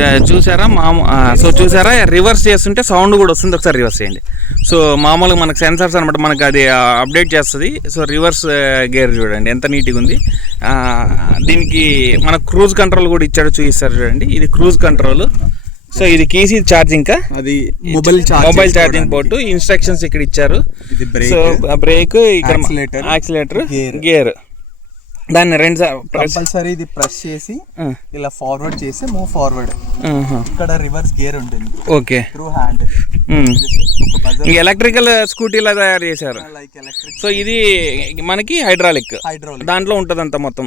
చూసారా? మామూ సో చూసారా? రివర్స్ చేస్తుంటే సౌండ్ కూడా వస్తుంది. ఒకసారి రివర్స్ చేయండి. సో మామూలుగా మనకు సెన్సార్స్ అనమాట మనకు అది అప్డేట్ చేస్తుంది. సో రివర్స్ గేర్ చూడండి. ఎంత నీట్గా ఉంది. ఆ, దీనికి మన క్రూజ్ కంట్రోల్ కూడా ఇచ్చాడు చూపిస్తారు చూడండి. ఇది క్రూజ్ కంట్రోల్. సో ఇది కేసీ ఛార్జింగ్ కా? అది mobile mobile charging port instructions ఇక్కడ ఇచ్చారు. సో బ్రేక్ ఇక్కడ యాక్సిలేటర్. గేర్. దాన్ని రెండు కంపల్సరీ ఇది ప్రెస్ చేసి ఇలా ఫార్వర్డ్ చేసి మూవ్ ఫార్వర్డ్. ఇక్కడ రివర్స్ గేర్ ఉంటుంది. ఓకే. త్రూ హ్యాండ్ ఎలక్ట్రికల్ స్కూటీలా తయారు చేశారు. సో ఇది మనకి హైడ్రాలిక్ హైడ్రాలిక్ దాంట్లో ఉంటుంది. అంత మొత్తం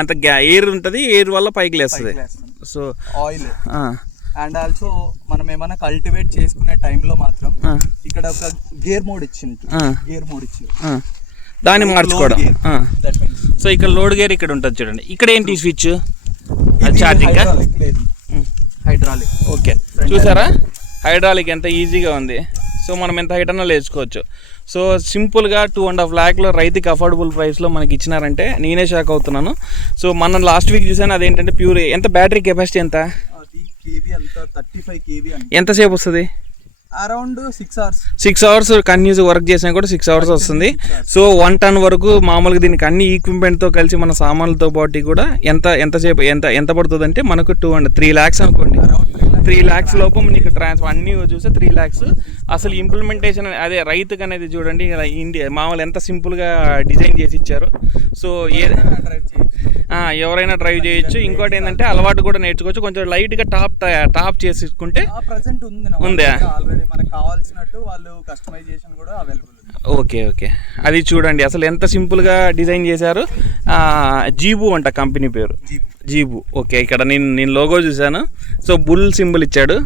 అంత ఎయిర్ ఉంటుంది ఎయిర్ వల్ల పైకి లేస్తుంది. సో ఆయిల్ అండ్ ఆల్సో మనం ఏమైనా కల్టివేట్ చేసుకునే టైంలో మాత్రం ఇక్కడ ఒక గేర్ మోడ్ ఇచ్చింది. గేర్ మోడ్ ఇచ్చింది. దాన్ని మార్చుకోవడం. సో ఇక్కడ లోడ్ గేర్ ఇక్కడ ఉంటుంది చూడండి. ఇక్కడ ఏంటి స్విచ్? అది ఛార్జింగ్ హైడ్రాలిక్ ఓకే. చూసారా? హైడ్రాలిక్ ఎంత ఈజీగా ఉంది. సో మనం ఎంత హైట్ అన్నా లేచుకోవచ్చు. సో సింపుల్గా టూ అండ్ హాఫ్ ల్యాక్లో రైతుకి అఫోర్డబుల్ ప్రైస్లో మనకి ఇచ్చినారంటే నేనే షాక్ అవుతున్నాను. సో మనం లాస్ట్ వీక్ చూసాను అదేంటంటే ప్యూర్ ఎంత? బ్యాటరీ కెపాసిటీ ఎంత? ఎంతసేపు వస్తుంది? Around six hours. Six hours continuous work చేసినా కూడా సిక్స్ అవర్స్ వస్తుంది. సో వన్ టన్ వరకు మామూలుగా దీనికి అన్ని ఈక్విప్మెంట్తో కలిసి మన సామాన్లతో పాటు కూడా ఎంత ఎంతసేపు ఎంత ఎంత పడుతుంది అంటే మనకు టూ అండ్ త్రీ ల్యాక్స్ అనుకోండి. త్రీ ల్యాక్స్ లోపు నీకు ట్రాన్స్ఫర్ అన్ని చూస్తే త్రీ ల్యాక్స్ అసలు ఇంప్లిమెంటేషన్ అదే రైతుకు అనేది చూడండి ఇలా ఇండియా మామూలు ఎంత సింపుల్గా డిజైన్ చేసి ఇచ్చారు. సో ఏ ఎవరైనా డ్రైవ్ చేయొచ్చు. ఇంకోటి ఏంటంటే అలవాటు కూడా నేర్చుకోవచ్చు. కొంచెం లైట్గా టాప్ టాప్ చేసుకుంటే ఉంది ఉందా? ఆల్రెడీ మనకు కావాల్సినట్టు వాళ్ళు కస్టమైజేషన్ కూడా అవైలబుల్ ఓకే ఓకే. అది చూడండి. అసలు ఎంత సింపుల్గా డిజైన్ చేశారు? జీబు అంట కంపెనీ పేరు. జీబు. ఓకే ఇక్కడ నేను నేను లోగో చూశాను. సో బుల్ సింబల్ ఇచ్చాడు.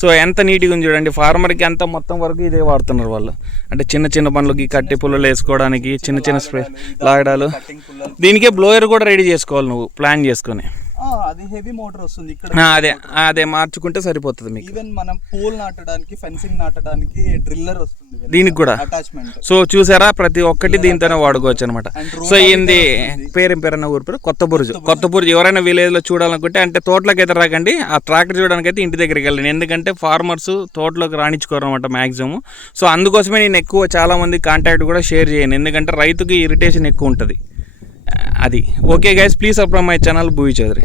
సో ఎంత నీట్గా ఉంది చూడండి. ఫార్మర్కి అంత మొత్తం వరకు ఇదే వాడుతున్నారు వాళ్ళు. అంటే చిన్న చిన్న పనులకి కట్టె పుల్లలు వేసుకోవడానికి చిన్న చిన్న స్ప్రే లాగడాలు. దీనికే బ్లోయర్ కూడా రెడీ చేసుకోవాలి నువ్వు ప్లాన్ చేసుకొని. అది హెవీ మోటార్ వస్తుంది. ఇక్కడ అదే అదే మార్చుకుంటే సరిపోతుంది మీకు. ఈవెన్ మనం పోల్ నాటడానికి ఫెన్సింగ్ నాటడానికి డ్రిల్లర్ వస్తుంది దీనికి కూడా. అటాచ్మెంట్ సో చూసారా? ప్రతి ఒక్కటి దీంతోనే వాడుకోవచ్చు అనమాట సో ఏంది? పేరేం పేరన్న ఊరి పేరు? కొత్త బురుజు. కొత్త బురుజు. ఎవరైనా విలేజ్లో చూడాలనుకుంటే అంటే తోటలోకి అయితే రాకండి. ఆ ట్రాక్టర్ చూడడానికి అయితే ఇంటి దగ్గరికి వెళ్ళండి. ఎందుకంటే ఫార్మర్స్ తోటలోకి రాణించుకోరు అనమాట మాక్సిమం సో అందుకోసమే నేను ఎక్కువ చాలా మంది కాంటాక్ట్ కూడా షేర్ చేయను. ఎందుకంటే రైతుకి ఇరిటేషన్ ఎక్కువ ఉంటుంది. అది. ఓకే గైస్ ప్లీజ్ అప్రమ్ మై ఛానల్ భూయి చౌదరి